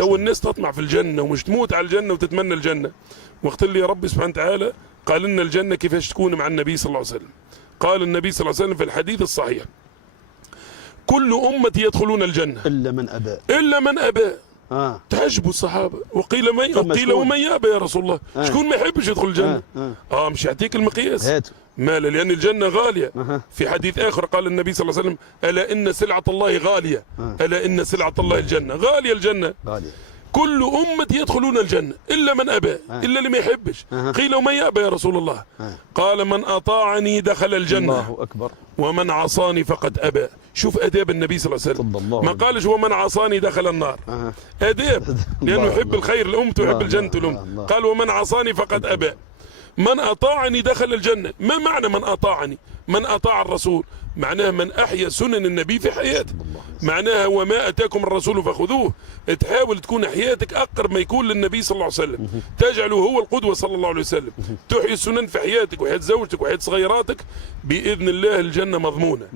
تو الناس تطمع في الجنة ومش تموت على الجنة وتتمنى الجنة. وقت اللي يا رب سبحانه وتعالى قال لنا الجنة كيفاش تكون مع النبي صلى الله عليه وسلم. قال النبي صلى الله عليه وسلم في الحديث الصحيح: كل أمتي يدخلون الجنة إلا من أبى. إلا من أبى. تعجبوا الصحابة وقيل ومن يأبى يا رسول الله؟ شكون ما يحبش يدخل الجنة؟ مش يعطيك المقياس. هاتوا. مالا، لأن الجنة غالية. في حديث آخر قال النبي صلى الله عليه وسلم: ألا إن سلعة الله غالية. ألا إن سلعة الله الجنة. غالية الجنة. غالية. كل أمتي يدخلون الجنة إلا من أبى. إلا اللي ما يحبش. قيل ومن يأبى يا رسول الله؟ قال: من أطاعني دخل الجنة. الله أكبر. ومن عصاني فقد أبى. شوف أداب النبي صلى الله عليه وسلم، ما قالش ومن عصاني دخل النار. أداب، لأنه يحب الخير لأمته ويحب الجنة لأمته. قال: ومن عصاني فقد أبى. من أطاعني دخل الجنة. ما معنى من أطاعني؟ من أطاع الرسول معناها من أحيا سنن النبي في حياته. معناها وما أتاكم الرسول فخذوه. تحاول تكون حياتك أقرب ما يكون للنبي صلى الله عليه وسلم، تجعله هو القدوة صلى الله عليه وسلم، تحيي السنن في حياتك وحياة زوجتك وحياة صغيراتك، بإذن الله الجنة مضمونة.